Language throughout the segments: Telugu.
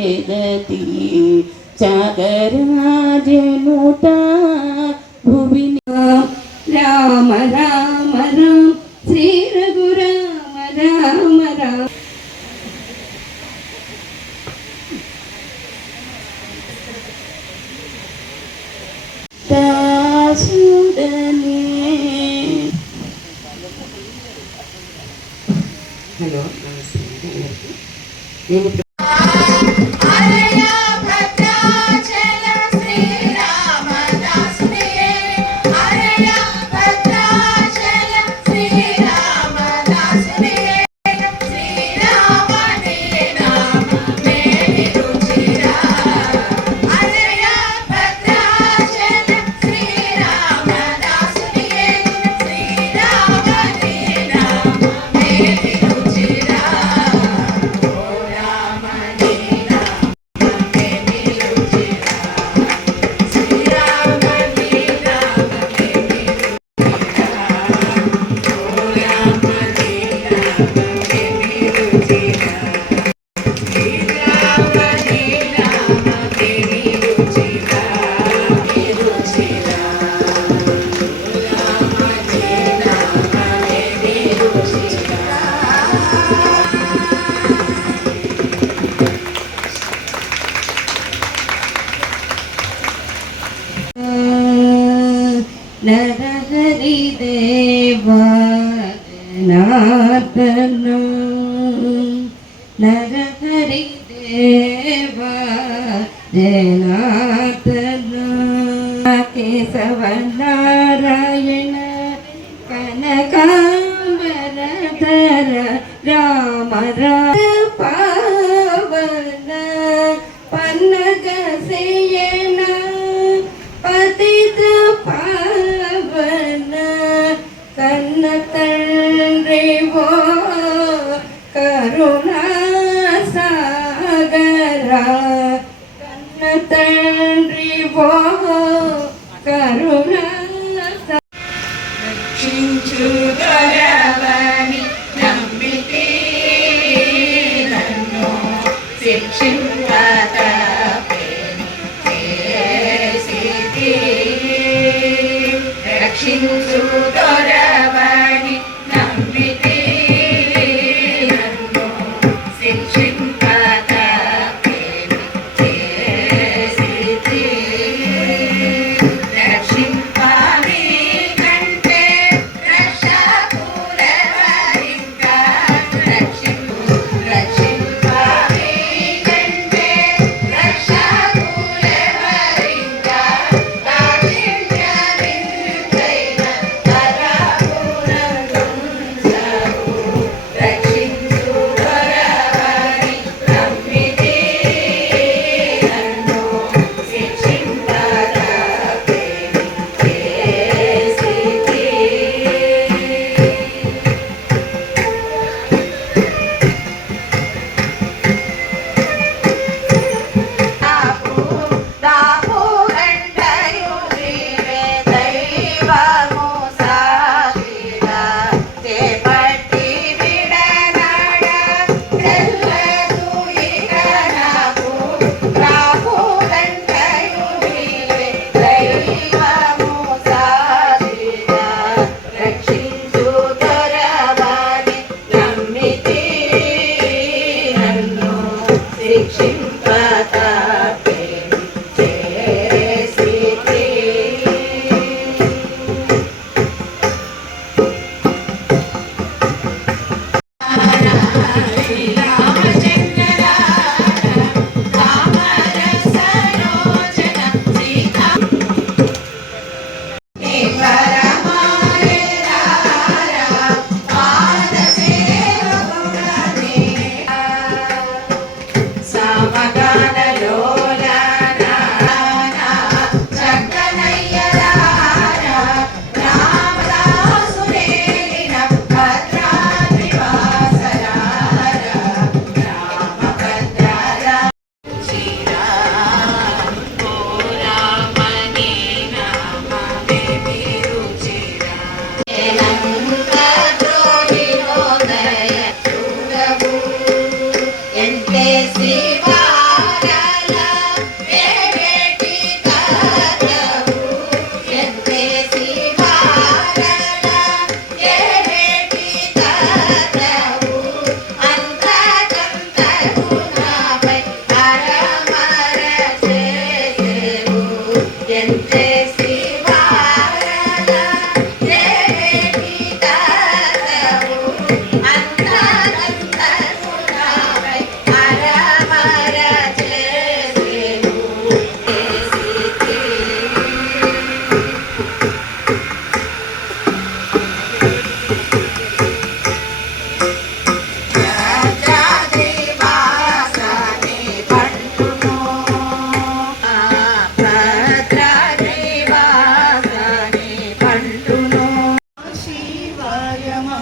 വേദതി ചകരാജനുട ഭുവിന രാമ രാമ രാം ശ്രീ രഘുരാമ രാമ രാം ദാസുടനേ ഹലോ നമസ്കാരം എല്ലാവർക്കും ನರಹರಿ ದೇವ ಜನಾಥನ ಕೇಶವ ನಾರಾಯಣ ಕನಕಾಂಬರಧರ ರಾಮ ರಾಮ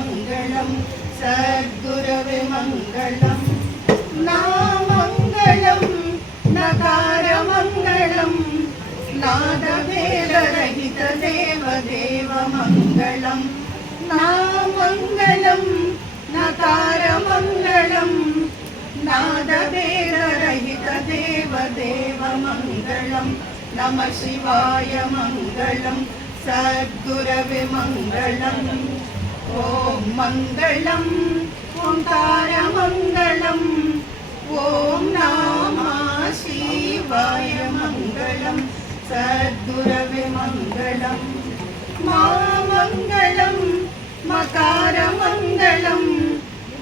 മംഗളം സദ്ഗുരവെ മംഗളം. നാമംഗളം നകാരമംഗളം. നാദവേദരഹിത ദേവദേവ മംഗളം. നാമംഗളം നകാരമംഗളം. നാദവേദരഹിത ദേവദേവ മംഗളം. നമ ശിവായ മംഗളം സദ്ഗുരവെ മംഗളം. ఓం మంగళం ఓంకార మంగళం ఓం నామా శివాయ మంగళం సద్గురవి మంగళం. మా మంగళం మకార మంగళం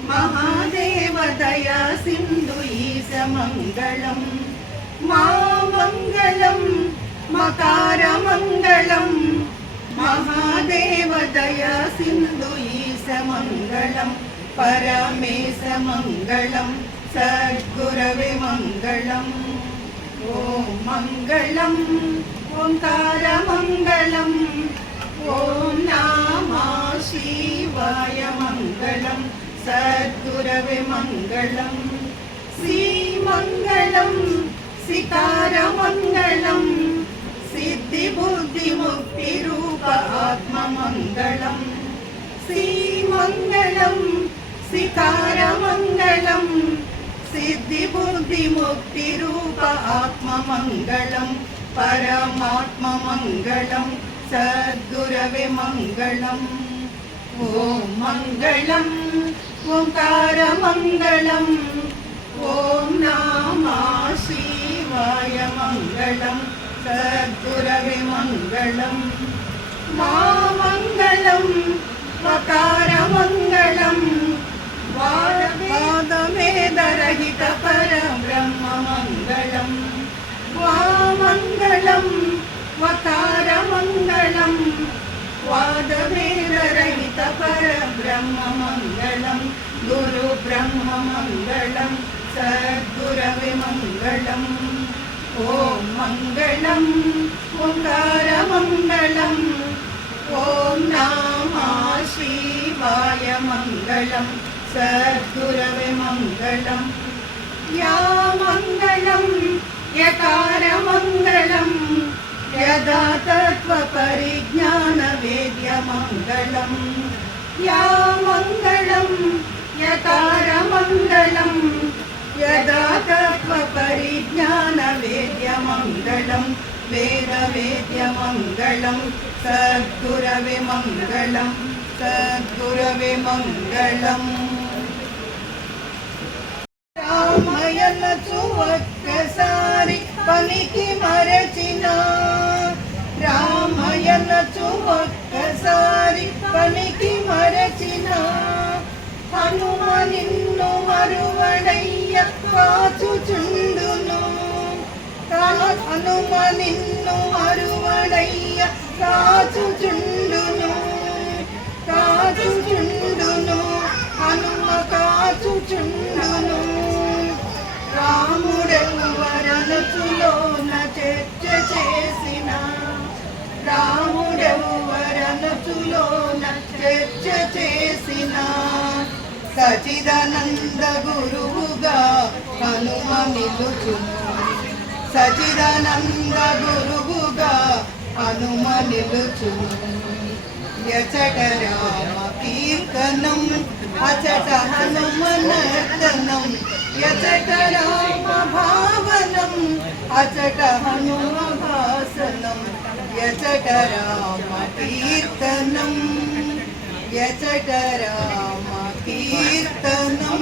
మహాదేవ సింధు ఈశ మంగళం. మా మంగళం మకార మంగళం మహాదేవ దయా సింధు ఈశ మంగళం పరమేశ మంగళం సద్గురవే మంగళం. ఓం మంగళం ఓంకార మంగళం ఓం నామ శివాయ మంగళం సద్గురవే మంగళం. శ్రీమంగళం సితార सिद्धिबुद्धिमुक्तिरूप आत्ममङ्गलम्। श्रीमङ्गलम् सिकारमङ्गलम् सिद्धिबुद्धिमुक्तिरूप आत्ममङ्गलम् परमात्ममङ्गलम् सद्गुरवे मङ्गलम्। ॐ मङ्गलम् ओङ्कारमङ्गलम् ॐ नामा नामाशिवाय मङ्गलम्। துறவி மங்களம் மாமங்கலம் மகாரமங்கலம் வாதமேதரகித பரபிரம்ம மங்களம் வாமங்கலம் மகாரமங்கலம் வாதமேதரகித பரபிரம்ம மங்களம் குரு பிரம்ம மங்களம் சத்குரவி மங்களம் ॐ मङ्गलम् ओङ्कारमङ्गलम् ॐ नामा शिवाय मङ्गलं सद्गुरवमङ्गलं या मङ्गलं यकारमङ्गलं यदा तत्त्वपरिज्ञानवेद्यमङ्गलम् या मङ्गलं यकारमङ्गलम् ఓంకార మంగళం ఓం నామ శివాయ మంగళం సద్గురవే మంగళం యా మంగళం యకార మంగళం యదా తత్వ పరిజ్ఞాన వేద్య మంగళం యా మంగళం యకార మంగళం యదా తత్వ పరిజ్ఞాన వేద్య మంగళం వేద వేద్య మంగళం సద్గురవే మంగళం సద్గురవే మంగళం రామయనచు ఒక్కసారి పనికి మరచిన రామయనచు ఒక్కసారి పనికి మరచిన హనుమ నిన్ను మరువడయ్య కాచుచుండును తాను హనుమ నిన్ను అరువడయ్య కాచుచుండును. కాచుచుండును హనుమ కాచుచుండును. రాముడెవరనుచులోన చర్చ చేసిన రాముడెవరనుచులోన చర్చ చేసిన సచిదానంద నిలుచును సచిదానంద గురువుగా హనుమ నిలుచును యచట రామ కీర్తనం అచట హనుమనర్తనం యచట రామ భావనం అచట హనుమ భాసనం యచట రామ కీర్తనం యచట రామ కీర్తనం.